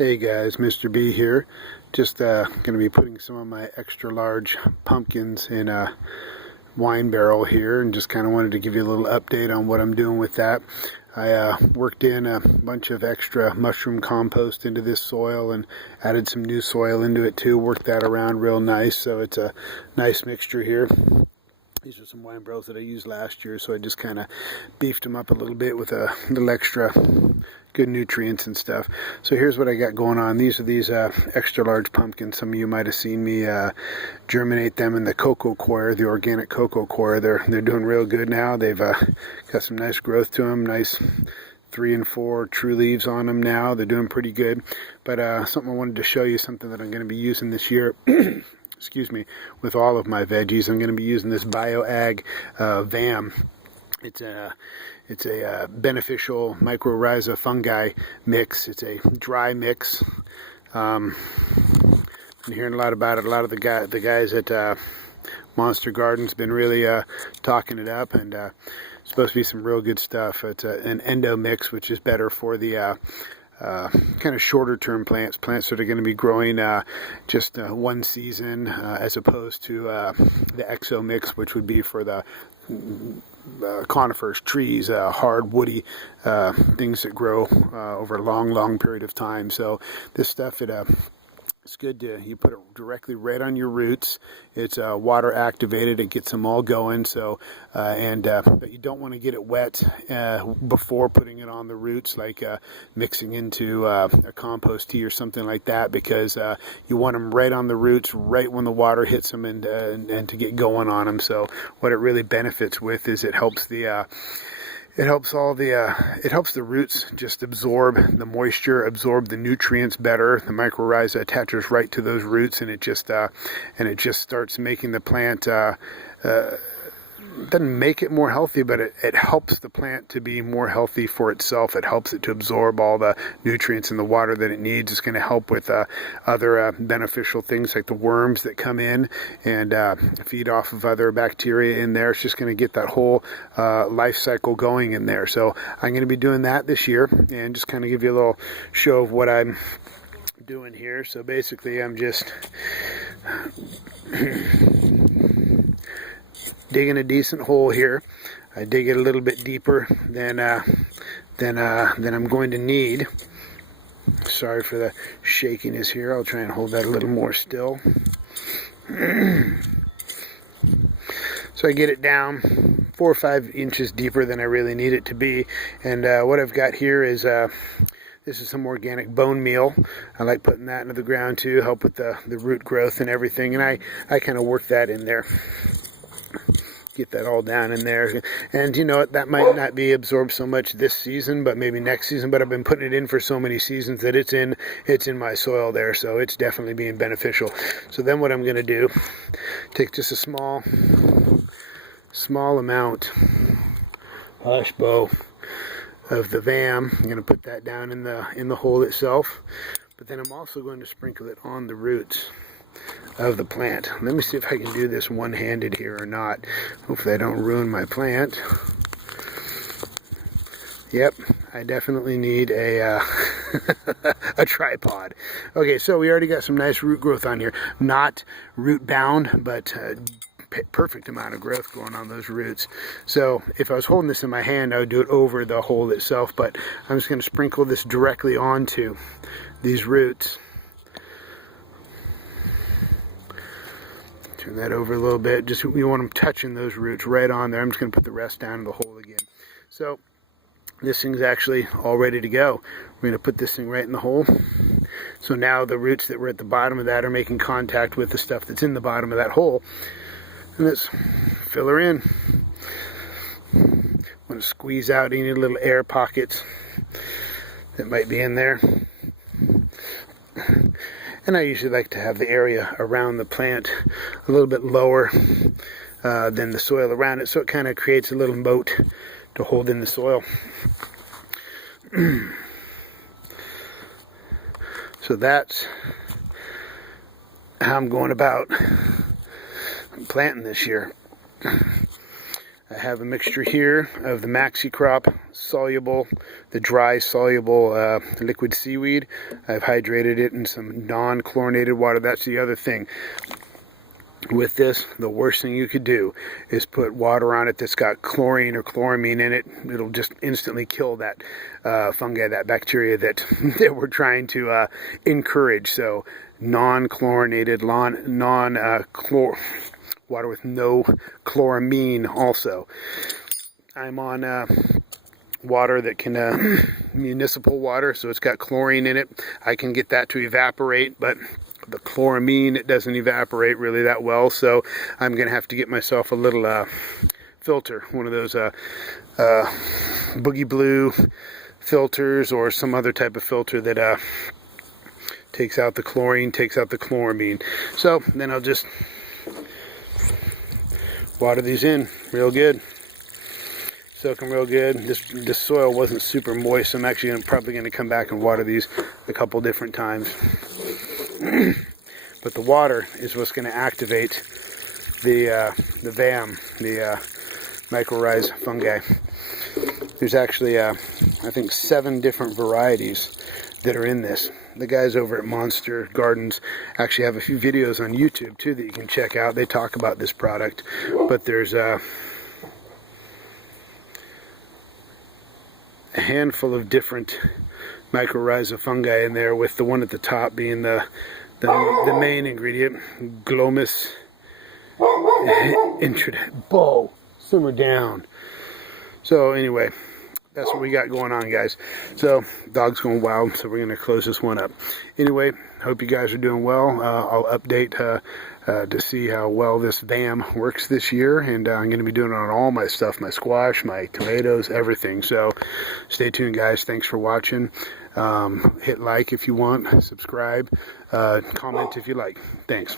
Hey guys, Mr. B here. Just going to be putting some of my extra large pumpkins in a wine barrel here, and just kind of wanted to give you a little update on what I'm doing with that. I worked in a bunch of extra mushroom compost into this soil and added some new soil into it too, worked that around real nice, so it's a nice mixture here. These are some wine barrels that I used last year, so I just kind of beefed them up a little bit with a little extra good nutrients and stuff. So here's what I got going on. These are extra large pumpkins. Some of you might have seen me germinate them in the cocoa coir, the organic cocoa coir. They're doing real good now. They've got some nice growth to them, nice 3 and 4 true leaves on them now. They're doing pretty good. But something I wanted to show you, something that I'm going to be using this year. Excuse me, with all of my veggies. I'm going to be using this BioAg VAM. It's a beneficial mycorrhizal fungi mix. It's a dry mix. I'm hearing a lot about it. A lot of the guys at Monster Garden's been really talking it up, and it's supposed to be some real good stuff. It's an endo mix, which is better for the kind of shorter term plants that are going to be growing just one season, as opposed to the exo mix, which would be for the conifers, trees, hard woody things that grow over a long period of time. So this stuff, it's good to, you put it directly right on your roots. It's water activated. It gets them all going. So but you don't want to get it wet before putting it on the roots, like mixing into a compost tea or something like that, because you want them right on the roots, right when the water hits them, and to get going on them. So what it really benefits with is it helps the it helps the roots just absorb the moisture, absorb the nutrients better. The mycorrhiza attaches right to those roots, and it just starts making the plant, doesn't make it more healthy, but it helps the plant to be more healthy for itself. It helps it to absorb all the nutrients and the water that it needs. It's going to help with other beneficial things like the worms that come in and feed off of other bacteria in there. It's just going to get that whole life cycle going in there. So I'm going to be doing that this year, and just kind of give you a little show of what I'm doing here. So basically I'm just digging a decent hole here. I dig it a little bit deeper than I'm going to need. Sorry for the shakiness here. I'll try and hold that a little more still. So I get it down 4 or 5 inches deeper than I really need it to be. And what I've got here is this is some organic bone meal. I like putting that into the ground too, help with the root growth and everything. And I kind of work that in there. Get that all down in there. And you know what, that might not be absorbed so much this season, but maybe next season. But I've been putting it in for so many seasons that it's in my soil there, so it's definitely being beneficial. So then what I'm going to do, take just a small amount hush bow of the VAM. I'm going to put that down in the hole itself, but then I'm also going to sprinkle it on the roots of the plant. Let me see if I can do this one-handed here or not. Hopefully I don't ruin my plant. Yep, I definitely need a a tripod. Okay, so we already got some nice root growth on here. Not root bound, but perfect amount of growth going on those roots. So if I was holding this in my hand, I would do it over the hole itself, but I'm just going to sprinkle this directly onto these roots. Turn that over a little bit. Just, we want them touching those roots right on there. I'm just going to put the rest down in the hole again. So this thing's actually all ready to go. We're going to put this thing right in the hole. So now the roots that were at the bottom of that are making contact with the stuff that's in the bottom of that hole. And let's fill her in. Want to squeeze out any little air pockets that might be in there. And I usually like to have the area around the plant a little bit lower than the soil around it, so it kind of creates a little moat to hold in the soil. So that's how I'm going about planting this year. I have a mixture here of the maxi crop soluble, the dry soluble liquid seaweed. I've hydrated it in some non-chlorinated water. That's the other thing. With this, the worst thing you could do is put water on it that's got chlorine or chloramine in it. It'll just instantly kill that fungi, that bacteria that we're trying to encourage. So non-chlorinated, non-chlor water with no chloramine also. I'm on water that can, municipal water, so it's got chlorine in it. I can get that to evaporate, but the chloramine, it doesn't evaporate really that well, so I'm gonna have to get myself a little filter, one of those boogie blue filters, or some other type of filter that takes out the chlorine, takes out the chloramine. So then I'll just water these in real good, soak them real good. This soil wasn't super moist, so I'm actually probably going to come back and water these a couple different times. But the water is what's going to activate the VAM, the mycorrhizal fungi. There's actually, I think, 7 different varieties that are in this. The guys over at Monster Gardens actually have a few videos on YouTube too that you can check out. They talk about this product, but there's a handful of different mycorrhizal fungi in there, with the one at the top being the main ingredient, Glomus intradet. Bo, simmer down. So anyway, that's what we got going on, guys. So dog's going wild, so we're going to close this one up. Anyway, hope you guys are doing well. I'll update to see how well this VAM works this year, and I'm going to be doing it on all my stuff, my squash, my tomatoes, everything. So stay tuned, guys. Thanks for watching. Hit like if you want, subscribe, comment if you like. Thanks.